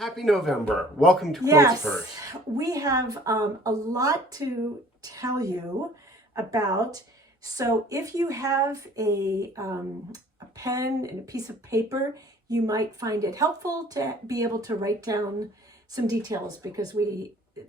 Happy November. Welcome to Quilts Yes, First. we have a lot to tell you about. So if you have a pen and a piece of paper, you might find it helpful to be able to write down some details because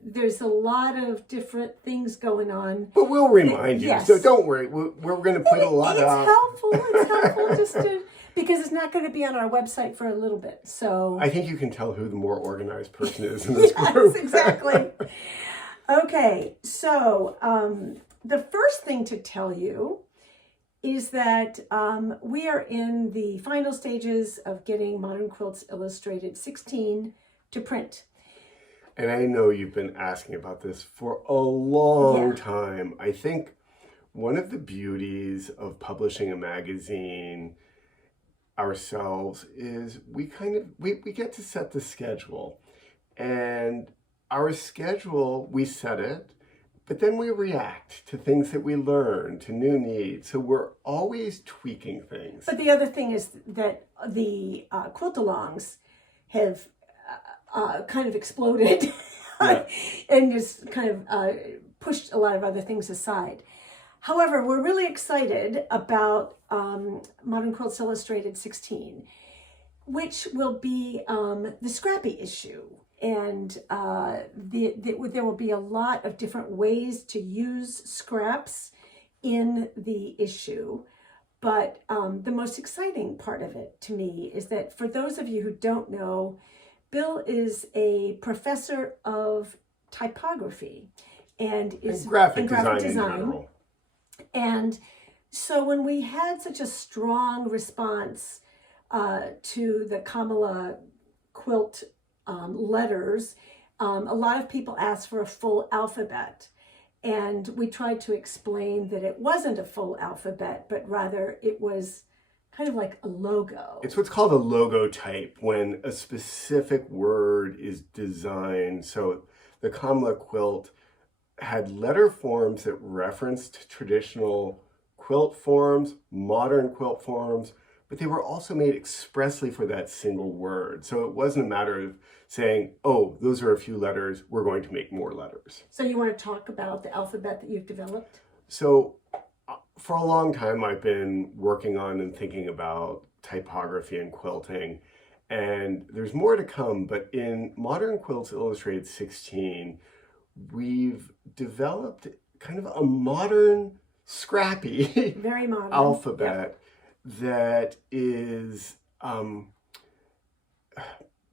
there's a lot of different things going on. But we'll remind you, Yes. so don't worry. We're going to put a lot It's out. It's helpful just to, because it's not going to be on our website for a little bit. So I think you can tell who the more organized person is in this yes, group. exactly. Okay, so the first thing to tell you is that we are in the final stages of getting Modern Quilts Illustrated 16 to print. And I know you've been asking about this for a long time. I think one of the beauties of publishing a magazine ourselves is we get to set the schedule. And our schedule, we set it, but then we react to things that we learn, to new needs. So we're always tweaking things. But the other thing is that the Quiltalongs have kind of exploded and just kind of pushed a lot of other things aside. However, we're really excited about Modern Quilts Illustrated 16, which will be the scrappy issue. And there will be a lot of different ways to use scraps in the issue. But the most exciting part of it to me is that for those of you who don't know, Bill is a professor of typography and graphic design in general. And so when we had such a strong response to the Kamala quilt letters, a lot of people asked for a full alphabet. And we tried to explain that it wasn't a full alphabet, but rather it was kind of like a logo. It's what's called a logo type when a specific word is designed. So the Kamala quilt had letter forms that referenced traditional quilt forms, modern quilt forms, but they were also made expressly for that single word. So it wasn't a matter of saying, oh, those are a few letters, we're going to make more letters. So you want to talk about the alphabet that you've developed? So for a long time, I've been working on and thinking about typography and quilting, and there's more to come, but in Modern Quilts Illustrated 16, we've developed kind of a modern, scrappy very modern alphabet that is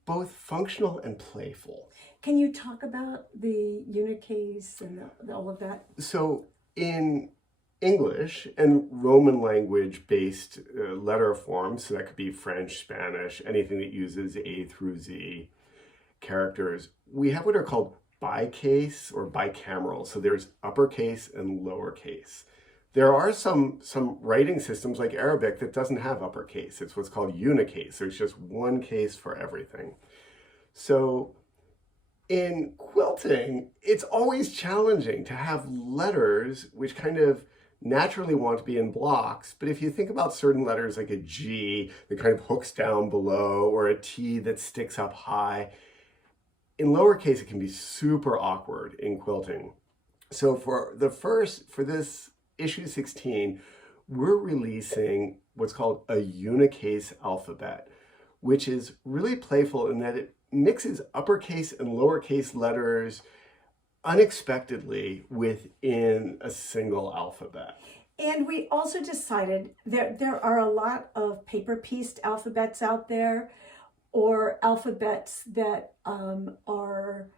both functional and playful. Can you talk about the unicase and all of that? So in English and Roman language based letter forms, so that could be French, Spanish, anything that uses A through Z characters, we have what are called bicase or bicameral. So there's uppercase and lowercase. There are some writing systems like Arabic that doesn't have uppercase. It's what's called unicase. There's just one case for everything. So in quilting, it's always challenging to have letters which kind of naturally want to be in blocks. But if you think about certain letters like a G that kind of hooks down below or a T that sticks up high, in lowercase, it can be super awkward in quilting. So for this issue 16, we're releasing what's called a unicase alphabet, which is really playful in that it mixes uppercase and lowercase letters unexpectedly within a single alphabet. And we also decided there are a lot of paper-pieced alphabets out there, or alphabets that are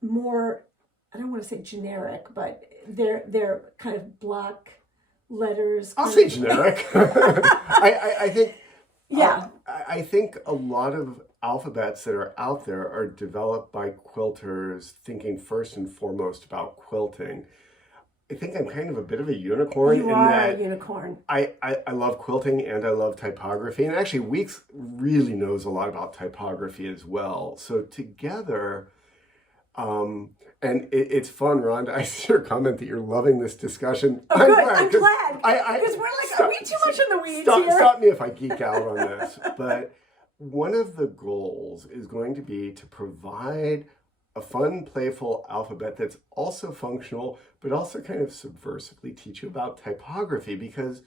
more, I don't want to say generic, but they're kind of block letters. I'll say generic. I think yeah. I think a lot of alphabets that are out there are developed by quilters thinking first and foremost about quilting. I think I'm kind of a bit of a unicorn. You are a unicorn. I love quilting and I love typography. And actually, Weeks really knows a lot about typography as well. So together, and it's fun, Rhonda. I see your comment that you're loving this discussion. Oh, good. I'm glad. Because we're like, are we too much in the weeds here? Stop me if I geek out on this. But one of the goals is going to be to provide a fun, playful alphabet that's also functional, but also kind of subversively teach you about typography, because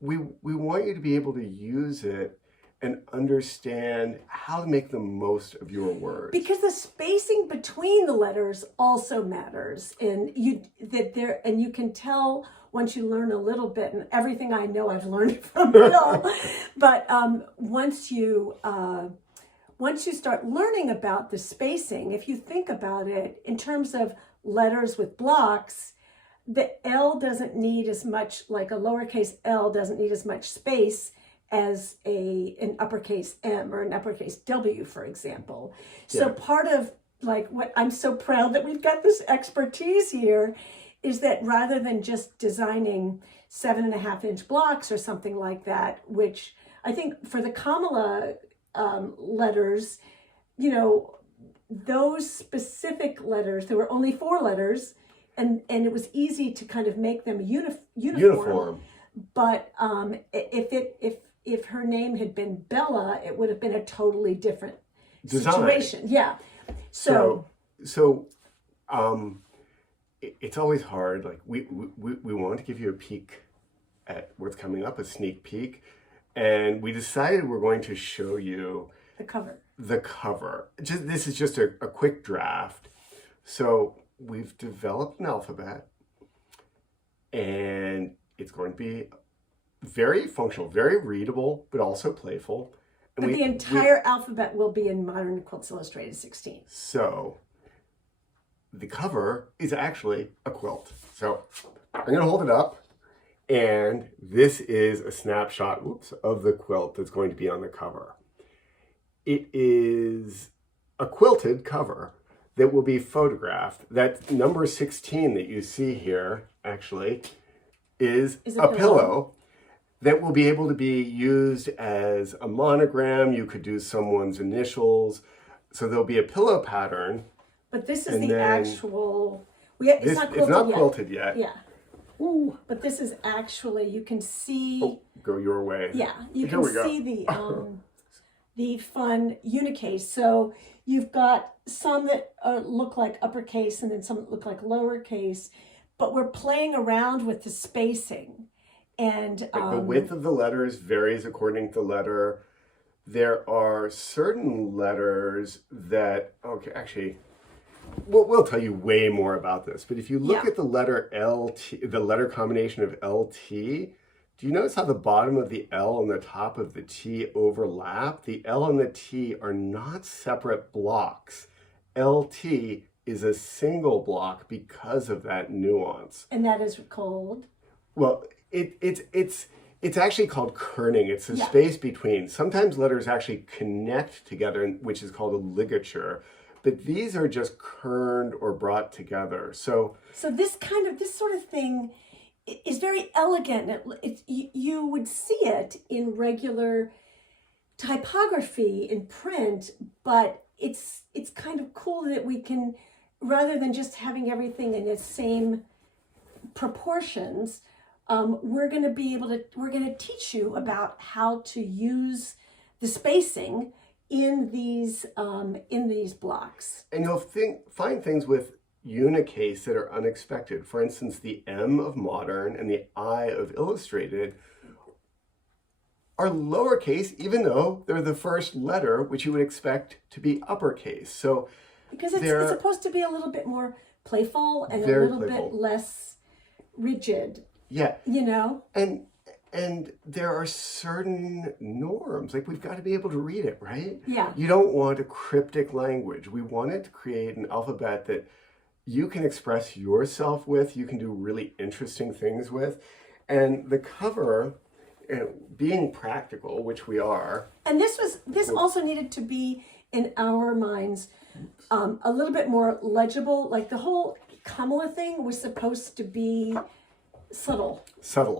we want you to be able to use it and understand how to make the most of your words. Because the spacing between the letters also matters, and you can tell once you learn a little bit. And everything I know, I've learned from Bill. But once you start learning about the spacing, if you think about it in terms of letters with blocks, the L doesn't need as much, like a lowercase L doesn't need as much space as an uppercase M or an uppercase W, for example. So part of like what I'm so proud that we've got this expertise here is that rather than just designing 7.5-inch blocks or something like that, which I think for the Kamala letters, you know, those specific letters, there were only 4 letters, and it was easy to kind of make them uniform. But if her name had been Bella, it would have been a totally different situation. Yeah. So it's always hard. Like we want to give you a peek at what's coming up, a sneak peek, and we decided we're going to show you the cover. This is just a quick draft. So we've developed an alphabet, and it's going to be very functional, very readable, but also playful. And but the entire alphabet will be in Modern Quilts Illustrated 16. So the cover is actually a quilt. So I'm going to hold it up, and this is a snapshot, of the quilt that's going to be on the cover. It is a quilted cover that will be photographed. That number 16 that you see here actually is a pillow that will be able to be used as a monogram. You could do someone's initials. So there'll be a pillow pattern. But this is the actual... It's not quilted yet. Yeah. Ooh, but this is actually, you can see... Oh, go your way. Yeah, you can see the fun unicase. So you've got some that look like uppercase and then some that look like lowercase. But we're playing around with the spacing. And the width of the letters varies according to the letter. There are certain letters that, okay, actually, we'll tell you way more about this. But if you look at the letter LT, the letter combination of LT, do you notice how the bottom of the L and the top of the T overlap? The L and the T are not separate blocks. LT is a single block because of that nuance. And that is called? Well, it's actually called kerning. It's a space between. Sometimes letters actually connect together, which is called a ligature. But these are just kerned or brought together. So this sort of thing is very elegant. You would see it in regular typography in print, but it's kind of cool that we can, rather than just having everything in the same proportions, we're going to teach you about how to use the spacing in these blocks. And you'll find things with unicase that are unexpected. For instance, the M of Modern and the I of Illustrated are lowercase, even though they're the first letter, which you would expect to be uppercase. So because it's supposed to be a little bit more playful and a little bit less rigid. Yeah. You know? And there are certain norms, like we've got to be able to read it, right? Yeah. You don't want a cryptic language. We wanted to create an alphabet that you can express yourself with, you can do really interesting things with. And the cover, being practical, which we are. And this also needed to be, in our minds, a little bit more legible. Like the whole Kamala thing was supposed to be subtle,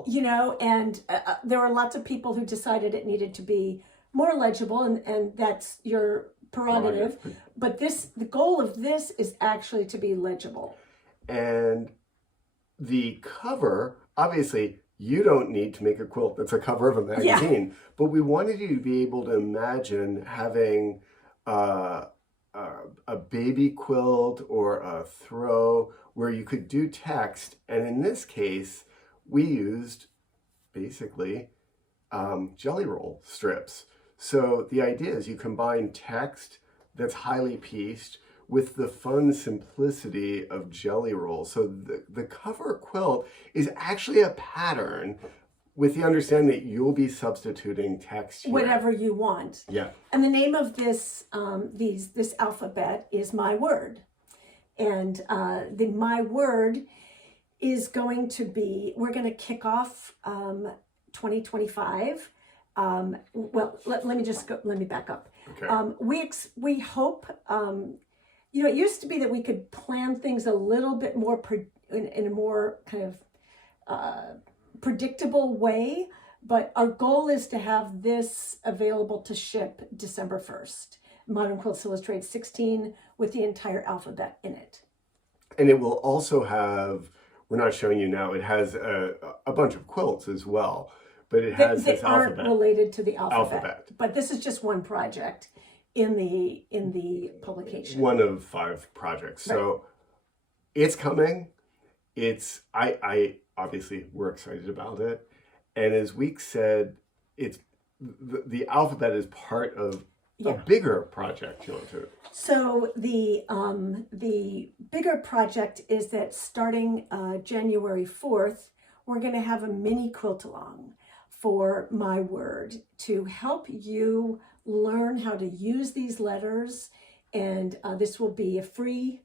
you know, and there were lots of people who decided it needed to be more legible, and that's your prerogative. But the goal of this is actually to be legible. And the cover, obviously, you don't need to make a quilt that's a cover of a magazine. But we wanted you to be able to imagine having a baby quilt or a throw where you could do text. And in this case, we used basically jelly roll strips. So the idea is you combine text that's highly pieced with the fun simplicity of jelly roll. So the cover quilt is actually a pattern with the understanding that you'll be substituting text here. Whatever you want. Yeah. And the name of this this alphabet is My Word. And the My Word is going to be, we're going to kick off 2025. Well, let me back up. Okay. We hope, you know, it used to be that we could plan things a little bit more in a more kind of predictable way, but our goal is to have this available to ship December 1st. Modern Quilts Illustrated 16 with the entire alphabet in it. And it will also have, we're not showing you now, it has a bunch of quilts as well, but it has this alphabet. They aren't related to the alphabet. But this is just one project in the publication. One of 5 projects. Right. So it's coming. It's, I obviously we're excited about it. And as Week said, it's the alphabet is part of a bigger project you want to. So the bigger project is that starting January 4th, we're going to have a mini quiltalong for My Word to help you learn how to use these letters. And this will be a free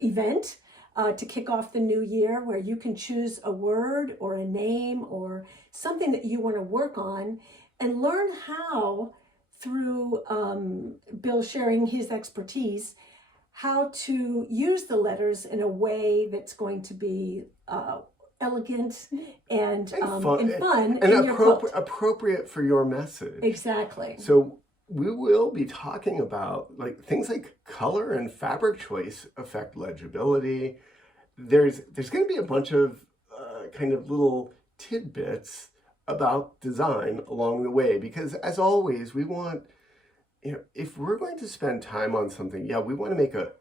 event to kick off the new year, where you can choose a word or a name or something that you want to work on and learn how, through Bill sharing his expertise, how to use the letters in a way that's going to be elegant and fun and appropriate for your message. Exactly. So we will be talking about things like color and fabric choice affect legibility. There's going to be a bunch of kind of little tidbits about design along the way, because as always, we want, if we're going to spend time on something, we want to make a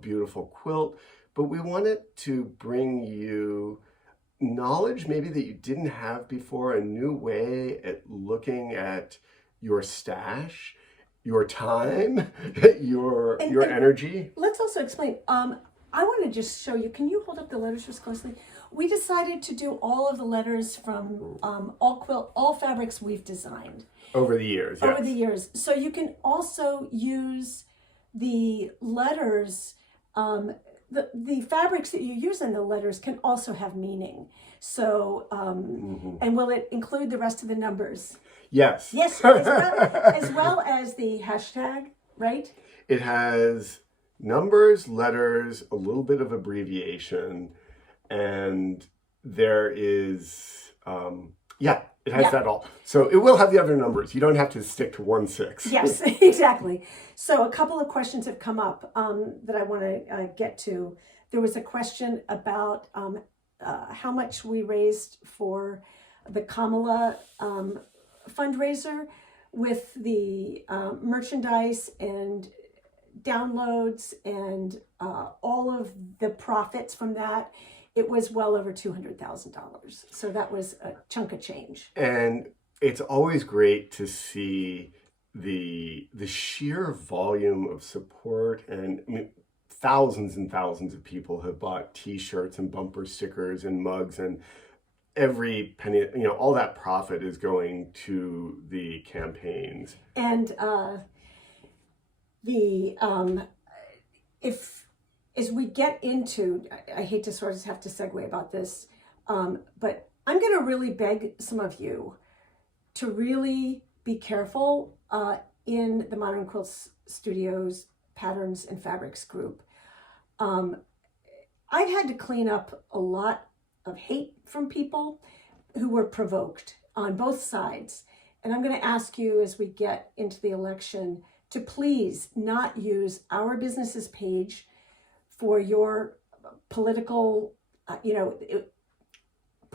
beautiful quilt, but we want it to bring you knowledge maybe that you didn't have before, a new way at looking at your stash, your time, your energy. Let's also explain. I want to just show you. Can you hold up the letters just closely? We decided to do all of the letters from all fabrics we've designed over the years. Over the years, so you can also use the letters. The fabrics that you use in the letters can also have meaning. So, and will it include the rest of the numbers? Yes. Yes, as well as the hashtag, right? It has numbers, letters, a little bit of abbreviation, and there is, it has that all. So it will have the other numbers. You don't have to stick to 1-6. Yes, exactly. So a couple of questions have come up that I want to get to. There was a question about how much we raised for the Kamala fundraiser with the merchandise and downloads and all of the profits from that. It was well over $200,000. So that was a chunk of change. And it's always great to see the sheer volume of support. And I mean, thousands and thousands of people have bought T-shirts and bumper stickers and mugs, and every penny, all that profit is going to the campaigns. And as we get into, I hate to sort of have to segue about this, but I'm going to really beg some of you to really be careful in the Modern Quilts Studios Patterns and Fabrics group. I've had to clean up a lot of hate from people who were provoked on both sides. And I'm going to ask you, as we get into the election, to please not use our business's page for your political,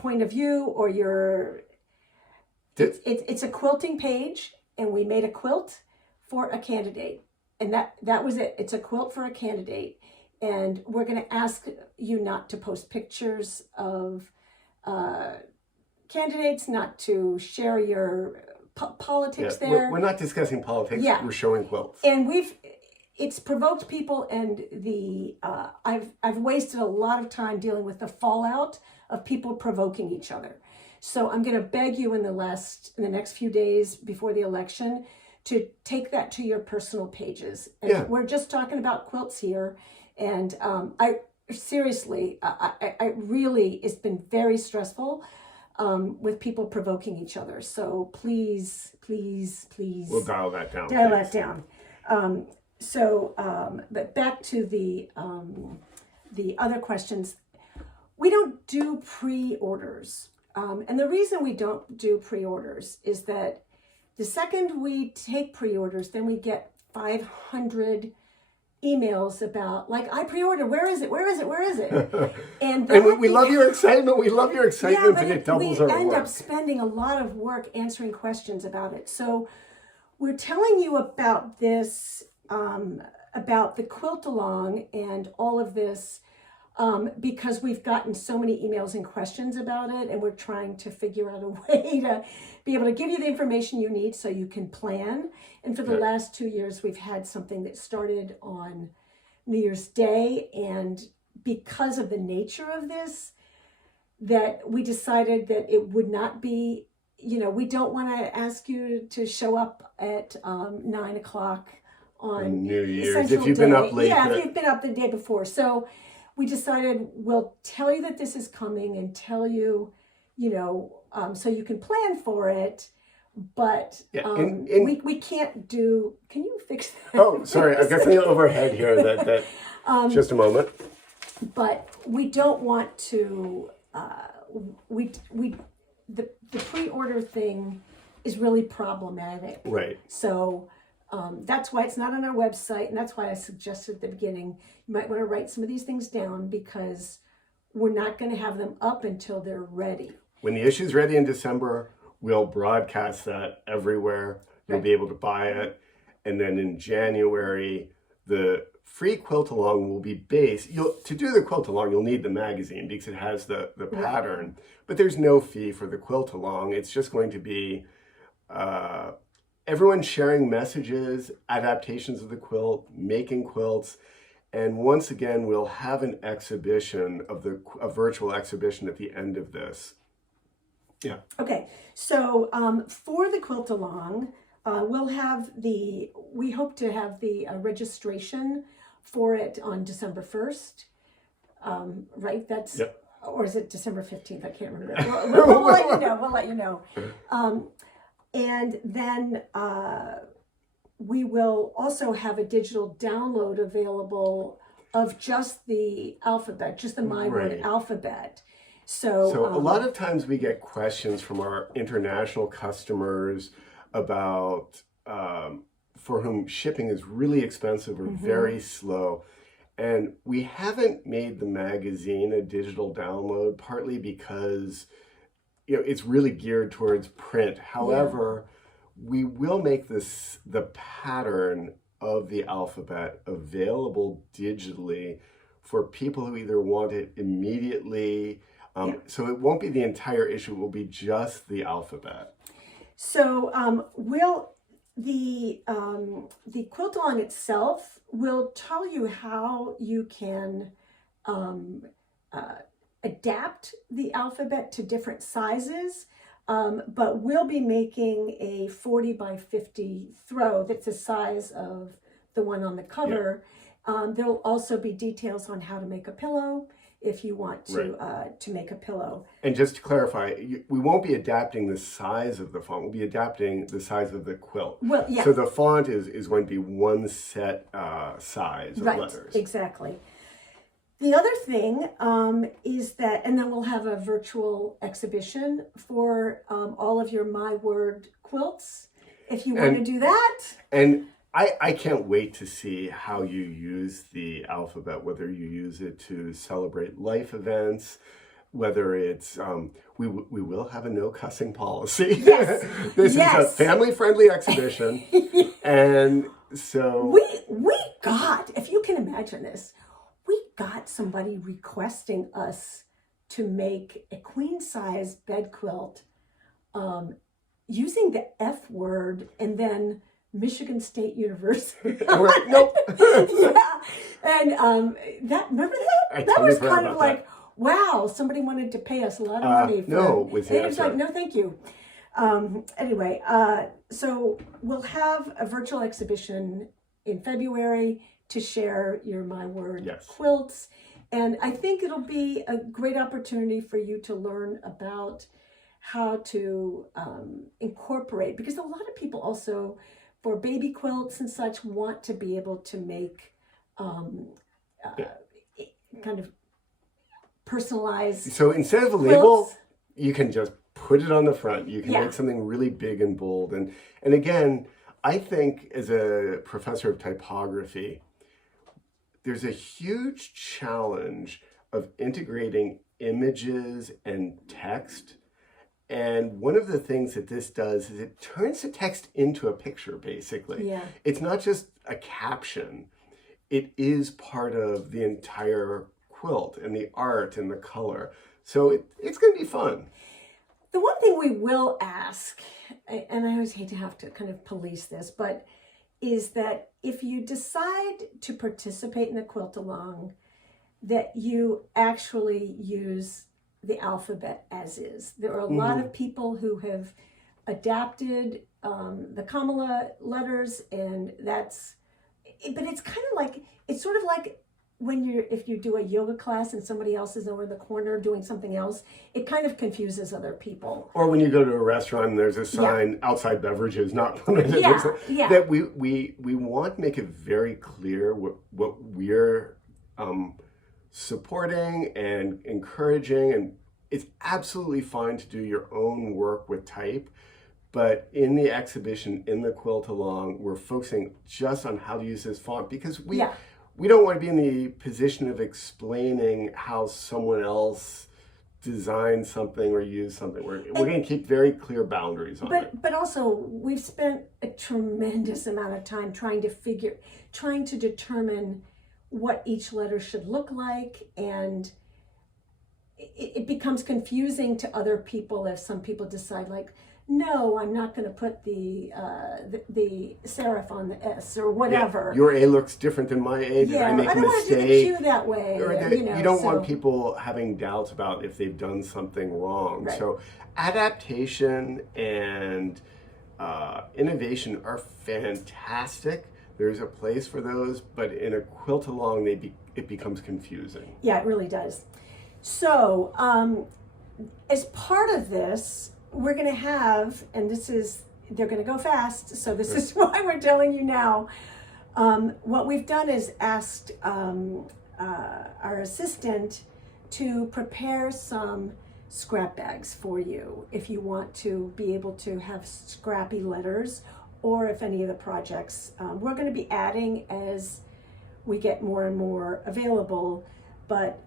point of view or your... It's a quilting page, and we made a quilt for a candidate. And that was it. It's a quilt for a candidate. And we're going to ask you not to post pictures of candidates, not to share your politics there. We're not discussing politics. Yeah. We're showing quilts. And it's provoked people, and I've wasted a lot of time dealing with the fallout of people provoking each other. So I'm going to beg you in the next few days before the election to take that to your personal pages. And we're just talking about quilts here. And I seriously, I really, it's been very stressful with people provoking each other. So please. We'll dial that down. That down. But back to the other questions. We don't do pre-orders. And the reason we don't do pre-orders is that the second we take pre-orders, then we get 500 emails about, like, I pre-ordered, where is it? And we love your excitement. But it doubles our work. We end up spending a lot of work answering questions about it. So we're telling you about this, about the Quiltalong and all of this, because we've gotten so many emails and questions about it, and we're trying to figure out a way to be able to give you the information you need so you can plan. And for the last 2 years, we've had something that started on New Year's Day, and because of the nature of this, that we decided that it would not be, we don't want to ask you to show up at 9 o'clock on New Year's, Central if you've Day. been up late. Yeah, if you've been up the day before. So we decided we'll tell you that this is coming and tell you, so you can plan for it. But we can't do. Can you fix that? Oh, sorry, I've got something overhead here. That just a moment. But we don't want to. The pre-order thing is really problematic. Right. So that's why it's not on our website, and that's why I suggested at the beginning you might want to write some of these things down, because we're not going to have them up until they're ready. When the issue's ready in December, we'll broadcast that everywhere. You'll be able to buy it. And then in January, the free Quiltalong will be based. To do the Quiltalong, you'll need the magazine because it has the pattern. But there's no fee for the Quiltalong. It's just going to be everyone sharing messages, adaptations of the quilt, making quilts. And once again, we'll have an exhibition a virtual exhibition at the end of this. Yeah. Okay. So for the Quiltalong, we hope to have the registration for it on December 1st. Right? That's, or is it December 15th? I can't remember. We'll let you know. We'll let you know. And then we will also have a digital download available of just the alphabet, just the My Word alphabet. So a lot of times we get questions from our international customers about for whom shipping is really expensive or very slow. And we haven't made the magazine a digital download, partly because it's really geared towards print. However, we will make the pattern of the alphabet available digitally for people who either want it immediately. So it won't be the entire issue, it will be just the alphabet. So the Quiltalong itself will tell you how you can adapt the alphabet to different sizes, but we'll be making a 40 by 50 throw that's the size of the one on the cover. There'll also be details on how to make a pillow if you want to make a pillow. And just to clarify, we won't be adapting the size of the font. We'll be adapting the size of the quilt. Well, yeah. So the font is going to be one set size of letters. Exactly. The other thing is that, and then we'll have a virtual exhibition for all of your My Word quilts, if you want to do that. And I can't wait to see how you use the alphabet, whether you use it to celebrate life events, whether it's we will have a no cussing policy. Yes. This Yes. is a family-friendly exhibition, and so we got, if you can imagine this, we got somebody requesting us to make a queen-size bed quilt using the F word and then Michigan State University. we're like, nope. Yeah, and remember that? I That totally was forgot kind of about like, wow, somebody wanted to pay us a lot of money. No, was the and it was like, answer. no, thank you. Anyway, so we'll have a virtual exhibition in February to share your My Word Yes. quilts. And I think it'll be a great opportunity for you to learn about how to incorporate, because a lot of people also, for baby quilts and such, want to be able to make kind of personalized. So instead of a label, quilts. you can just put it on the front. You can Yeah. make something really big and bold. And again, I think as a professor of typography, there's a huge challenge of integrating images and text. And one of the things that this does is it turns the text into a picture, basically. Yeah. It's not just a caption. It is part of the entire quilt and the art and the color. So it's going to be fun. The one thing we will ask, and I always hate to have to kind of police this, but is that if you decide to participate in the Quiltalong, that you actually use the alphabet as is. There are a lot of people who have adapted the Kamala letters, and but it's kind of like, it's sort of like if you do a yoga class and somebody else is over in the corner doing something else, it kind of confuses other people. Or when you go to a restaurant and there's a sign, outside beverages, not limited. Yeah. That we want to make it very clear what we're supporting and encouraging. And it's absolutely fine to do your own work with type. But in the exhibition, in the Quiltalong, we're focusing just on how to use this font, because we don't want to be in the position of explaining how someone else designed something or used something. We're going to keep very clear boundaries on it. But also, we've spent a tremendous amount of time trying to determine what each letter should look like, and it becomes confusing to other people if some people decide, like, no, I'm not going to put the serif on the S or whatever. Yeah, your A looks different than my A. Did I make a don't want to do the mistake? Q that way. You don't want people having doubts about if they've done something wrong. Right. So adaptation and innovation are fantastic. There's a place for those, but in a Quiltalong, it becomes confusing. Yeah, it really does. So as part of this, we're going to have, and they're going to go fast, so this is why we're telling you now. What we've done is asked our assistant to prepare some scrap bags for you if you want to be able to have scrappy letters, or if any of the projects we're going to be adding as we get more and more available. But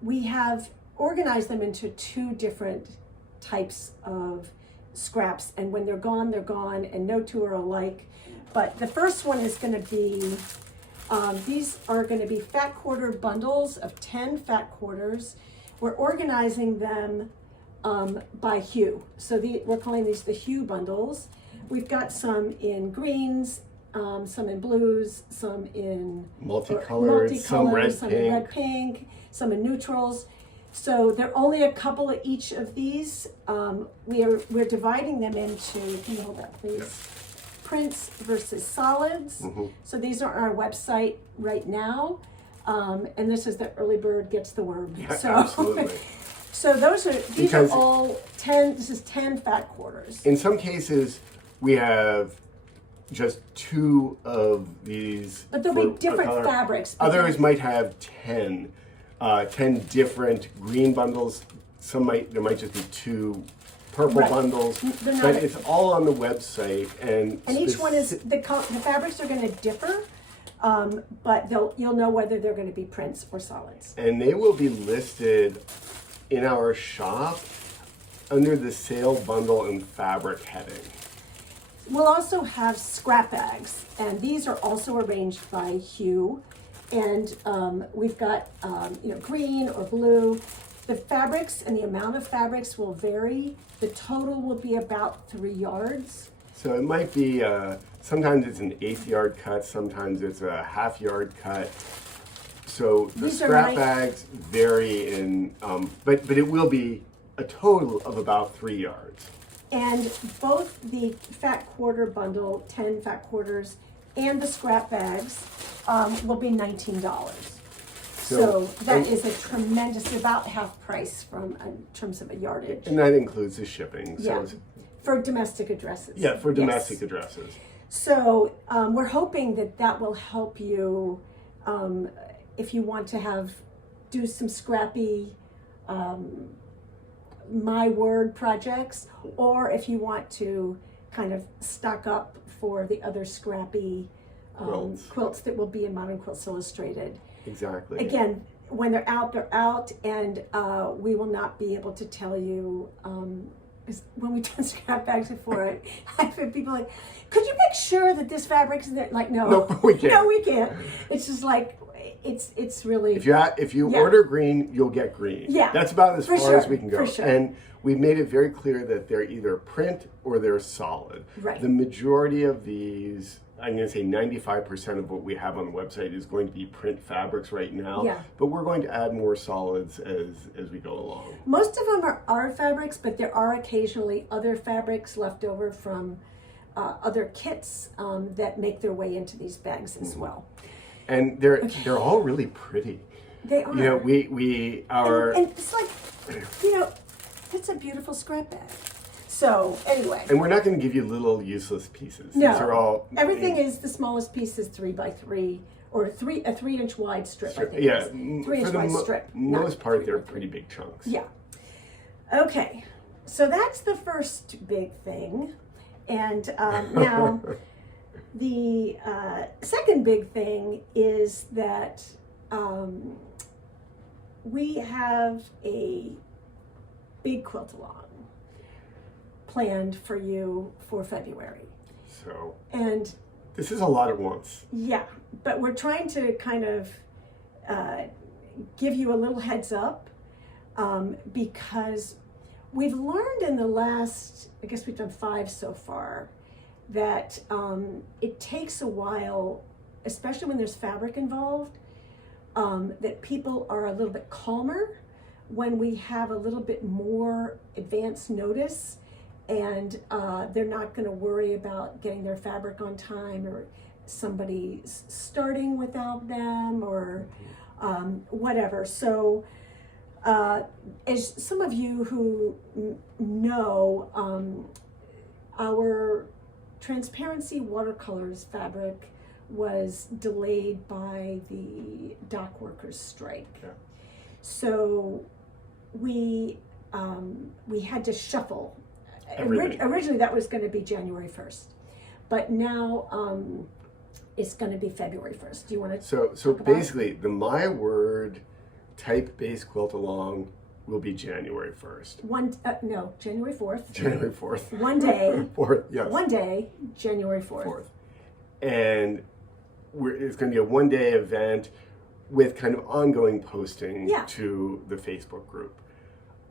we have organized them into two different types of scraps, and when they're gone, and no two are alike. But the first one is going to be, these are going to be fat quarter bundles of 10 fat quarters. We're organizing them by hue. So we're calling these the hue bundles. We've got some in greens, some in blues, some in multicolored, some red, some pink. in red pink, some in neutrals. So there are only a couple of each of these. We're dividing them into, can you hold that please? Yeah. Prints versus solids. So these are on our website right now. And this is the early bird gets the worm. Yeah, so, absolutely. So these are all 10, this is 10 fat quarters. In some cases, we have just 2 of these. But there'll be different fabrics. Others might have 10 different green bundles. There might just be 2 purple bundles. But it's all on the website, and each one is the fabrics are going to differ, but you'll know whether they're going to be prints or solids. And they will be listed in our shop under the sale bundle and fabric heading. We'll also have scrap bags, and these are also arranged by hue. And we've got green or blue. The fabrics and the amount of fabrics will vary. The total will be about 3 yards. So it might be, sometimes it's an 1/8 yard cut, sometimes it's a 1/2 yard cut. So the These are scrap nice. bags vary in, but it will be a total of about 3 yards. And both the fat quarter bundle, 10 fat quarters, and the scrap bags will be $19. So that is a tremendous, about half price in terms of a yardage. And that includes the shipping. So Yeah, for domestic addresses. yeah, for domestic Yes. addresses. So we're hoping that will help you if you want to do some scrappy my word projects, or if you want to kind of stock up for the other scrappy quilts that will be in Modern Quilts Illustrated. Exactly. Again, when they're out, and we will not be able to tell you. 'Cause when we've done scrap bags before, I've had people like, "Could you make sure that this fabric's in there?" Like, no, we can't. No, we can't. It's just like it's really. If you order green, you'll get green. Yeah, that's about as for far sure, as we can go. for sure. And we've made it very clear that they're either print or they're solid. Right. The majority of these, I'm going to say 95% of what we have on the website is going to be print fabrics right now. Yeah. But we're going to add more solids as we go along. Most of them are fabrics, but there are occasionally other fabrics left over from other kits that make their way into these bags as well. And they're all really pretty. They are. You know, we are. And it's like, it's a beautiful scrap bag. So anyway. And we're not going to give you little useless pieces. No. These are all. Everything is, the smallest piece is 3 by 3 or a 3-inch wide strip. I think. Yeah, it is. 3-inch wide strip. Most part, they're pretty big chunks. Yeah. Okay. So that's the first big thing, and now the second big thing is that we have a big quilt-along planned for you for February. So. And this is a lot at once. yeah, but we're trying to kind of give you a little heads up because we've learned in the last, I guess we've done 5 so far, that it takes a while, especially when there's fabric involved, that people are a little bit calmer when we have a little bit more advance notice, and they're not going to worry about getting their fabric on time, or somebody starting without them, or whatever. So as some of you who know, our transparency watercolors fabric was delayed by the dock workers strike. Yeah. So we had to shuffle. Everything. Originally that was going to be January 1st, but now it's going to be February 1st. Do you want to So talk about basically, the My Word type-based quilt-along will be January 1st. January 4th. January 4th. One day. 4th, yes. One day, January 4th. 4th. And it's going to be a one-day event with kind of ongoing posting to the Facebook group.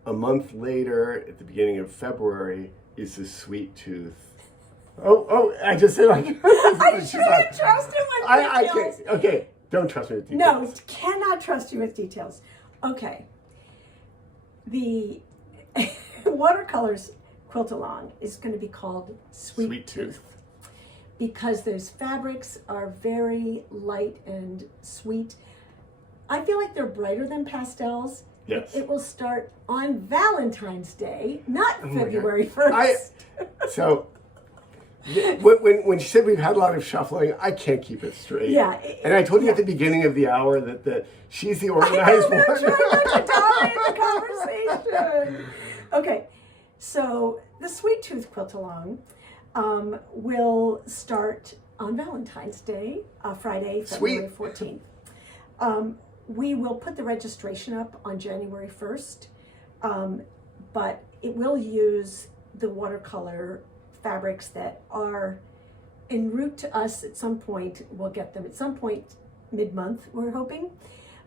A month later, at the beginning of February, is the Sweet Tooth. Oh! I just said like. I shouldn't trust him with I details. can't. Okay, don't trust me with details. No, cannot trust you with details. Okay. The watercolors quilt-along is going to be called Sweet Tooth, because those fabrics are very light and sweet. I feel like they're brighter than pastels. Yes. It will start on Valentine's Day, not Oh my February God. 1st. So when she said we've had a lot of shuffling, I can't keep it straight. Yeah. And I told you at the beginning of the hour that she's the organized one. I'm trying not to dominate the conversation. Okay, so the Sweet Tooth Quilt-along will start on Valentine's Day, Friday, February 14th. We will put the registration up on January 1st. but it will use the watercolor fabrics that are en route to us at some point. We'll get them at some point mid-month, we're hoping.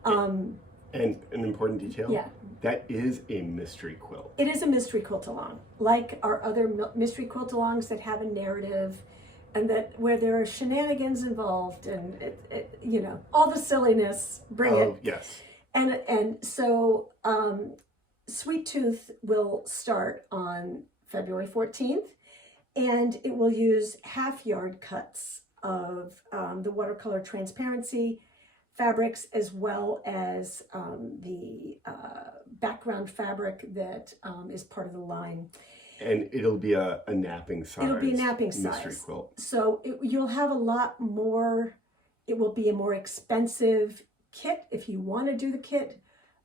And an important detail, Yeah. that is a mystery quilt. It is a mystery quilt-along, like our other mystery quilt-alongs that have a narrative and that where there are shenanigans involved and you know, all the silliness, bring it. Yes. And so Sweet Tooth will start on February 14th, and it will use half-yard cuts of the watercolor transparency fabrics, as well as the background fabric that is part of the line. And it'll be a napping size. It'll be a napping mystery size. quilt. So you'll have a lot more, it will be a more expensive kit if you want to do the kit,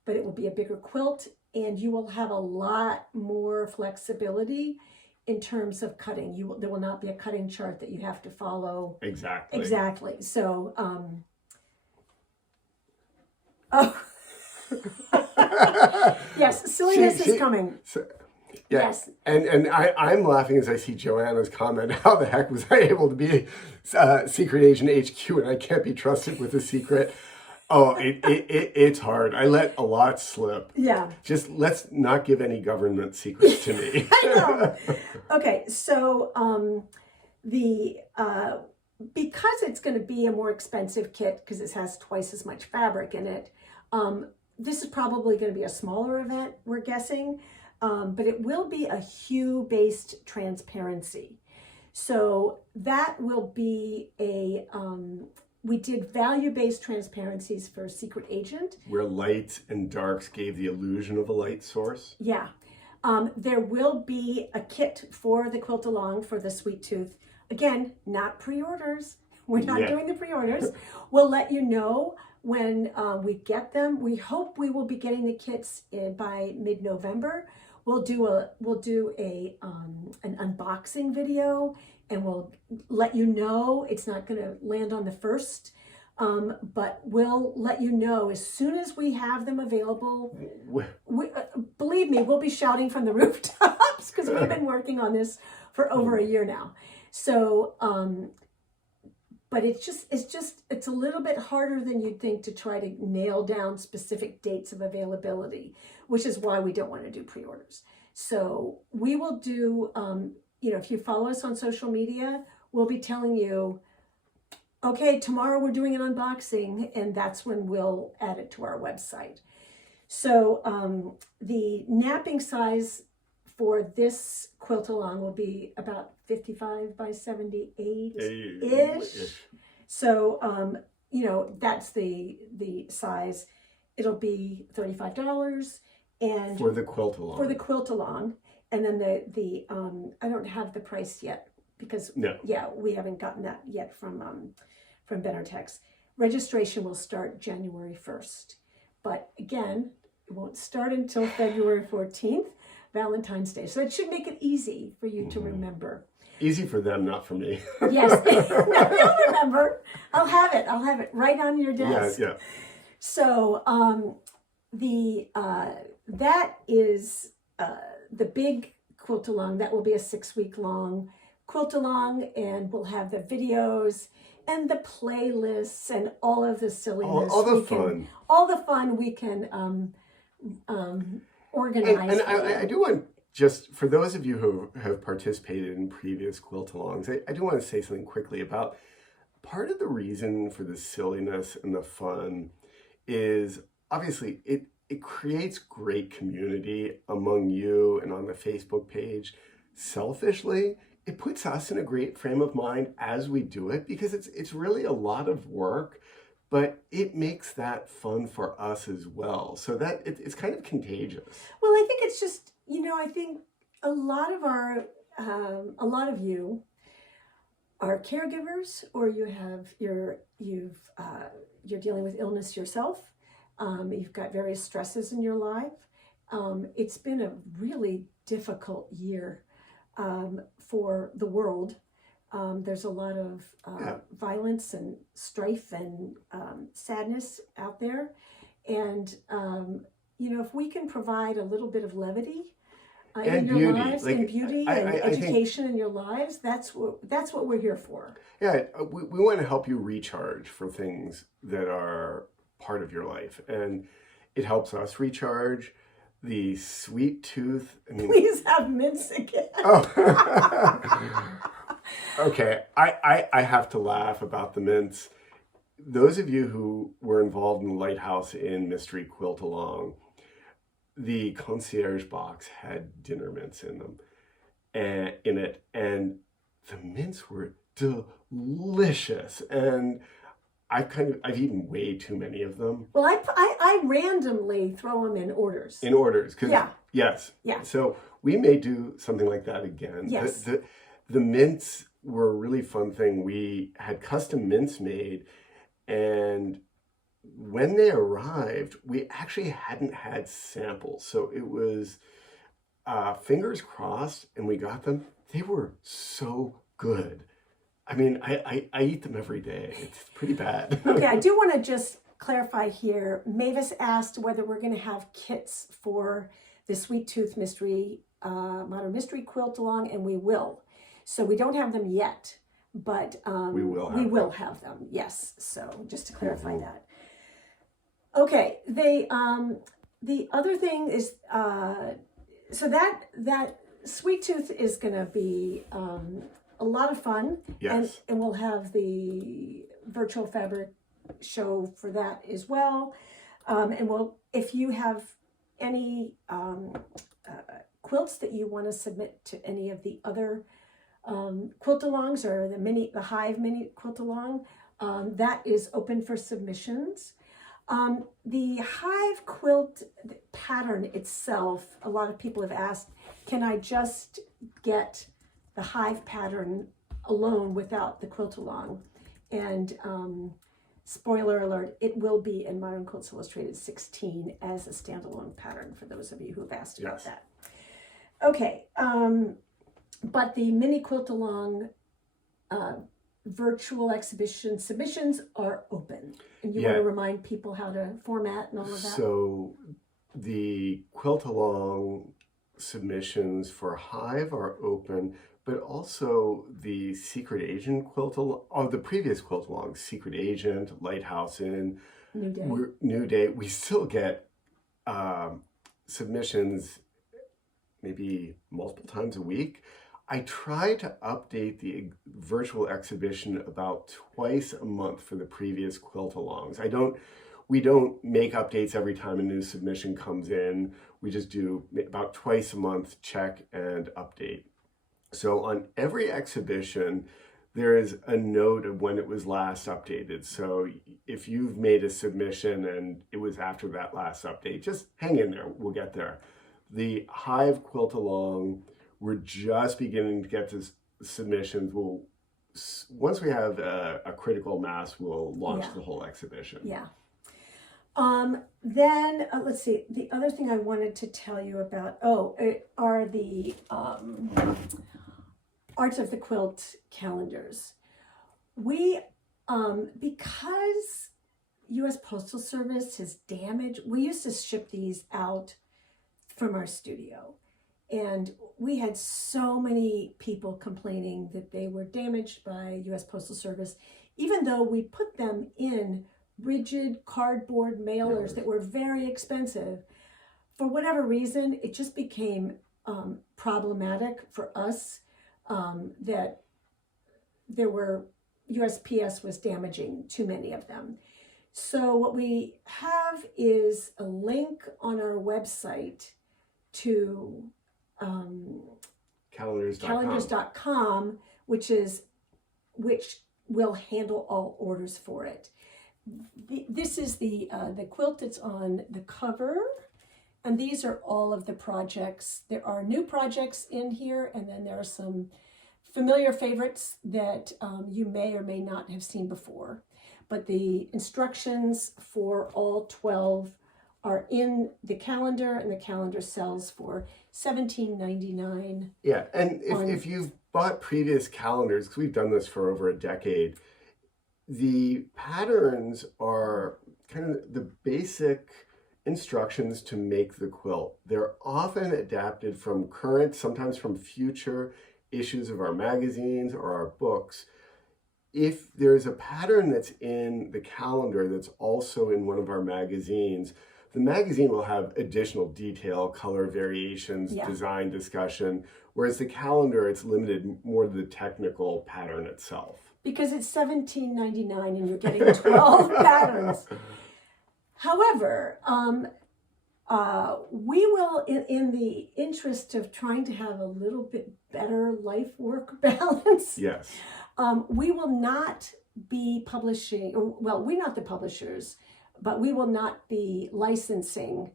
but it will be a bigger quilt, and you will have a lot more flexibility in terms of cutting. There will not be a cutting chart that you have to follow. Exactly. Exactly. So, oh, yes, silliness is coming. Yeah. Yes. And I'm laughing as I see Joanna's comment. How the heck was I able to be secret agent HQ and I can't be trusted with a secret? Oh, it's hard. I let a lot slip. Yeah. Just let's not give any government secrets to me. I know. Okay, so because it's going to be a more expensive kit because it has twice as much fabric in it, this is probably going to be a smaller event, we're guessing, but it will be a hue-based transparency. So that will be a, we did value-based transparencies for Secret Agent. Where lights and darks gave the illusion of a light source. Yeah. There will be a kit for the Quiltalong for the Sweet Tooth. Again, not pre-orders. We're not doing the pre-orders. We'll let you know when we get them. We hope we will be getting the kits by mid-November. We'll do an unboxing video, and we'll let you know. It's not going to land on the 1st, but we'll let you know as soon as we have them available. Believe me, we'll be shouting from the rooftops because we've been working on this for over a year now. So, but it's a little bit harder than you'd think to try to nail down specific dates of availability, which is why we don't want to do pre-orders. So we will do, if you follow us on social media, we'll be telling you, okay, tomorrow we're doing an unboxing, and that's when we'll add it to our website. So the napping size for this Quiltalong will be about 55 by 78-ish. So, that's the size. It'll be $35 and for the Quiltalong. For the Quiltalong. And then the I don't have the price yet because we haven't gotten that yet from Benartex. Registration will start January 1st. But again, it won't start until February 14th, Valentine's Day. So it should make it easy for you to remember. Easy for them, not for me. Yes, you'll remember. I'll have it right on your desk. Yeah. So that is the big Quiltalong. That will be a 6-week-long Quiltalong, and we'll have the videos and the playlists and all of the silliness. All the fun. All the fun we can organize. And I do want, just for those of you who have participated in previous Quiltalongs, I do want to say something quickly about part of the reason for the silliness and the fun is obviously it creates great community among you and on the Facebook page. Selfishly, it puts us in a great frame of mind as we do it because it's really a lot of work, but it makes that fun for us as well. So that it's kind of contagious. Well, I think it's just, I think a lot of you are caregivers, or you're dealing with illness yourself. You've got various stresses in your life. It's been a really difficult year for the world. There's a lot of violence and strife and sadness out there. And if we can provide a little bit of levity And in your beauty. lives, Like, and beauty I and think, education in your lives, that's what we're here for. yeah, we want to help you recharge for things that are part of your life. And it helps us recharge. The sweet tooth, I mean, Please have mints again. oh. Okay, I have to laugh about the mints. Those of you who were involved in the Lighthouse in Mystery Quiltalong, the concierge box had dinner mints in them, and in it, and the mints were delicious. And I've eaten way too many of them. Well, I randomly throw them in orders. In orders, Yeah. Yes. Yeah. So we may do something like that again. Yes. The mints were a really fun thing. We had custom mints made, and when they arrived, we actually hadn't had samples. So it was fingers crossed, and we got them. They were so good. I mean, I eat them every day. It's pretty bad. Okay, I do want to just clarify here. Mavis asked whether we're going to have kits for the Sweet Tooth Mystery, Modern Mystery Quiltalong, and we will. So we don't have them yet, but We will have them. Yes. So just to clarify that. Okay. The other thing is so that Sweet Tooth is going to be a lot of fun. Yes. And we'll have the virtual fabric show for that as well. And if you have any quilts that you want to submit to any of the other quiltalongs or the Hive mini quiltalong, that is open for submissions. The Hive quilt pattern itself, a lot of people have asked, can I just get the Hive pattern alone without the quiltalong? And spoiler alert, it will be in Modern Quilts Illustrated 16 as a standalone pattern for those of you who have asked about that. Okay, but the mini quiltalong virtual exhibition submissions are open. And you want to remind people how to format and all of that? So the Quiltalong submissions for Hive are open, but also the Secret Agent Quiltalong, the previous Quiltalong, Secret Agent, Lighthouse Inn, New Day. We still get submissions maybe multiple times a week. I try to update the virtual exhibition about twice a month for the previous Quiltalongs. We don't make updates every time a new submission comes in. We just do about twice a month, check and update. So on every exhibition, there is a note of when it was last updated. So if you've made a submission and it was after that last update, just hang in there, we'll get there. The Hive Quiltalong, we're just beginning to get to submissions. Once we have a critical mass, we'll launch the whole exhibition. Yeah. Then let's see. The other thing I wanted to tell you about are the Art of the Quilt calendars. We because U.S. Postal Service has damaged. We used to ship these out from our studio. And we had so many people complaining that they were damaged by U.S. Postal Service, even though we put them in rigid cardboard mailers that were very expensive. For whatever reason, it just became problematic for us that USPS was damaging too many of them. So what we have is a link on our website to calendars.com, which will handle all orders for it. This is the quilt that's on the cover, and these are all of the projects. There are new projects in here, and then there are some familiar favorites that you may or may not have seen before. But the instructions for all 12 are in the calendar, and the calendar sells for $17.99. Yeah, and if you've bought previous calendars, because we've done this for over a decade, the patterns are kind of the basic instructions to make the quilt. They're often adapted from current, sometimes from future issues of our magazines or our books. If there's a pattern that's in the calendar that's also in one of our magazines, the magazine will have additional detail, color variations, design discussion, whereas the calendar, it's limited more to the technical pattern itself. Because it's $17.99 and you're getting 12 patterns. However, we will, in the interest of trying to have a little bit better life-work balance, yes, we will not be publishing, well, we're not the publishers, but we will not be licensing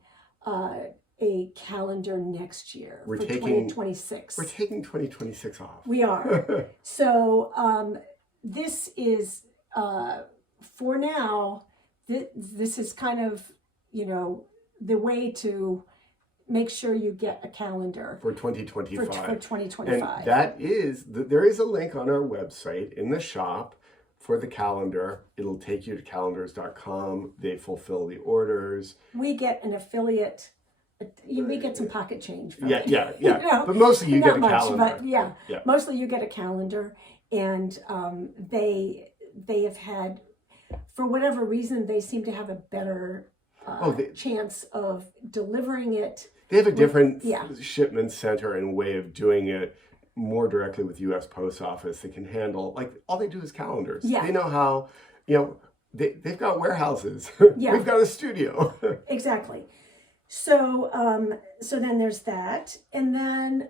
a calendar next year for 2026. We're taking 2026 off. We are. So this is, for now, this is kind of, you know, the way to make sure you get a calendar for 2025. For 2025. And that is, there is a link on our website in the shop for the calendar. It'll take you to calendars.com. They fulfill the orders. We get an affiliate. We get some pocket change from it. Yeah. You know, but mostly you get a much, calendar. But yeah, mostly you get a calendar. And they have had, for whatever reason, they seem to have a better chance of delivering it. They have a different shipment center and way of doing it more directly with U.S. Post Office. They can handle, like, all they do is calendars. Yeah. They know how, you know, they've got warehouses. Yeah. We've got a studio. Exactly. So, so then there's that. And then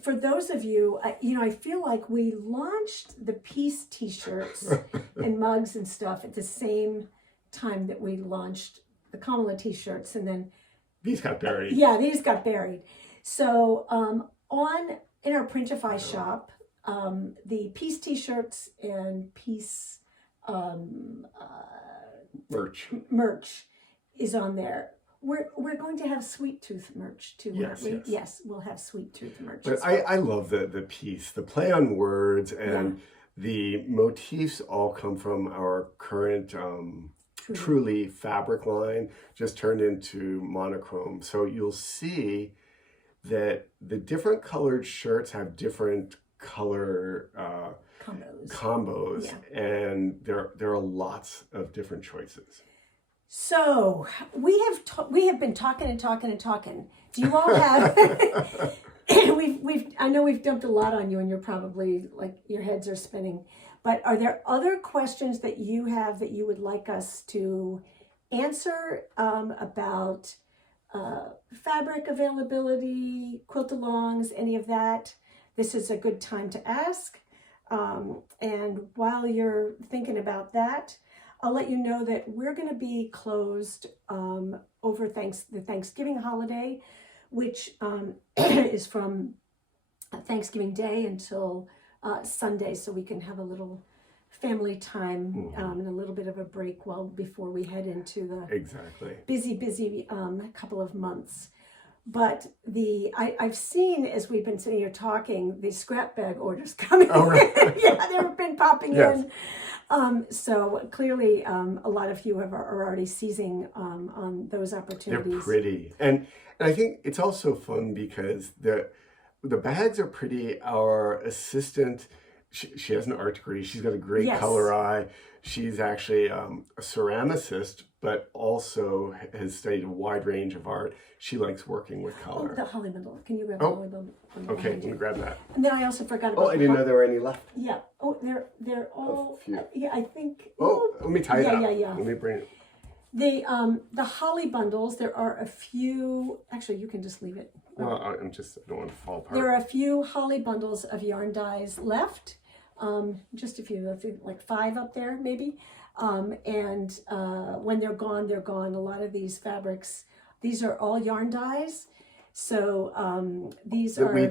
for those of you, you know, I feel like we launched the Peace t-shirts and mugs and stuff at the same time that we launched the Kamala t-shirts, and then these got buried. Yeah, these got buried. So in our Printify shop, the Peace t-shirts and Peace merch is on there. We're going to have Sweet Tooth merch too. Yes, we'll have Sweet Tooth merch. But I love the piece, the play on words, and the motifs all come from our current Truly fabric line, just turned into monochrome. So you'll see that the different colored shirts have different color combos, and there are lots of different choices. So we have been talking. Do you all have? I know we've dumped a lot on you, and you're probably like your heads are spinning. But are there other questions that you have that you would like us to answer about fabric availability, quiltalongs, any of that? This is a good time to ask. And while you're thinking about that, I'll let you know that we're going to be closed over the Thanksgiving holiday, which is from Thanksgiving Day until Sunday, so we can have a little family time and a little bit of a break before we head into the busy couple of months. But I've seen, as we've been sitting here talking, the scrap bag orders coming in. Yeah, they've been popping in. So clearly a lot of you are already seizing on those opportunities. They're pretty. And I think it's also fun because the bags are pretty. Our assistant, she has an art degree. She's got a great color eye. She's actually a ceramicist, but also has studied a wide range of art. She likes working with color. Oh, the holly bundle. Can you grab the holly bundle? Okay, let me grab that. And then I also forgot about. Oh, I didn't know there were any left. Yeah. Oh, they're all. Yeah, I think. Oh, let me tie that. Yeah. Let me bring it. The holly bundles. There are a few. Actually, you can just leave it. Well, I don't want to fall apart. There are a few holly bundles of yarn dyes left. Just a few, I think like 5 up there maybe. And when they're gone, they're gone. A lot of these fabrics, these are all yarn dyes. So these that we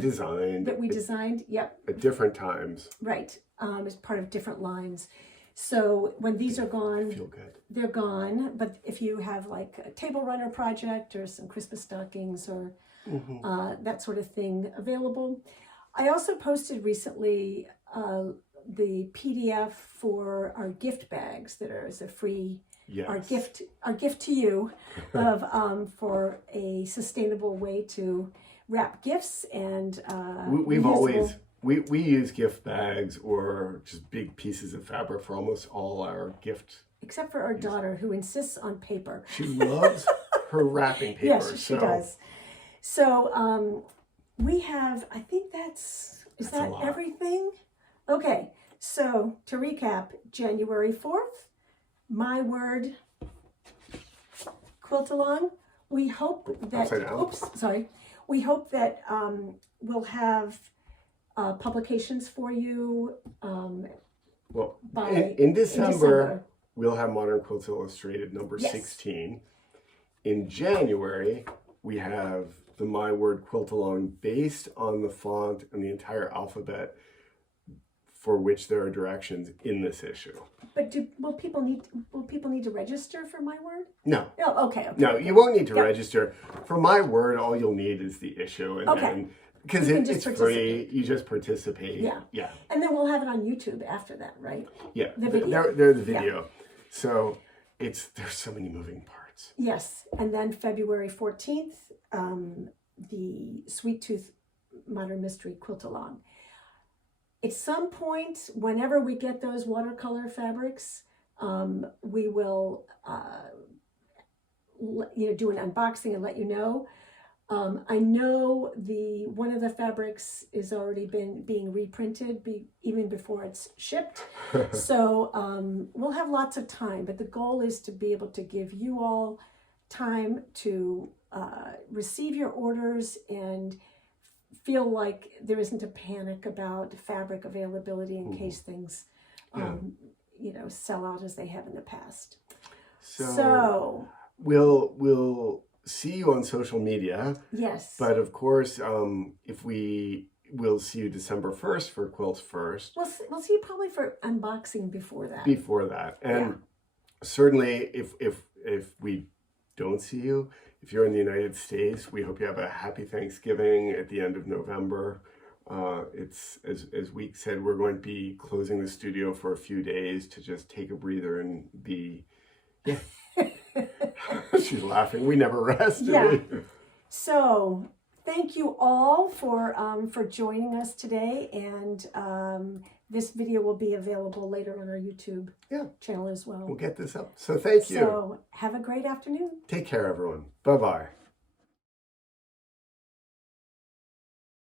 designed. Yep. At different times. Right. As part of different lines. So when these are gone, feel good. They're gone. But if you have like a table runner project or some Christmas stockings or that sort of thing available. I also posted recently the PDF for our gift bags that are as a free Yes. our gift to you of for a sustainable way to wrap gifts and We've reusable- always we use gift bags or just big pieces of fabric for almost all our gift. except for our daughter who insists on paper. She loves her wrapping paper. Yes, she does. So we have, I think is That's a that lot. everything? Okay, so to recap, January 4th, My Word Quiltalong. We hope that, Upside down. we hope that we'll have publications for you Well, by in December, we'll have Modern Quilts Illustrated number Yes. 16. In January, we have the My Word Quiltalong based on the font and the entire alphabet for which there are directions in this issue. But will people need to register for My Word? No. Oh, okay. No, you won't need to Yep. register. For My Word, all you'll need is the issue. And Okay. then, because You can just it's free, participate. you just participate. Yeah. Yeah. And then we'll have it on YouTube after that, right? Yeah. The video. They're the video. So there's so many moving parts. Yes. And then February 14th, the Sweet Tooth Modern Mystery Quiltalong. At some point, whenever we get those watercolor fabrics, we will do an unboxing and let you know. I know one of the fabrics is already being reprinted even before it's shipped. So we'll have lots of time, but the goal is to be able to give you all time to receive your orders and feel like there isn't a panic about fabric availability in case things sell out as they have in the past. So we'll see you on social media. Yes. But of course, if we'll see you December 1st for Quilts First. We'll see you probably for unboxing before that. Before that. And certainly if we don't see you, if you're in the United States, we hope you have a happy Thanksgiving at the end of November. It's as Week said, we're going to be closing the studio for a few days to just take a breather and be. Yeah. She's laughing. We never rest. Yeah. So thank you all for joining us today, and this video will be available later on our YouTube channel as well. We'll get this up. So thank you. So have a great afternoon. Take care, everyone. Bye-bye.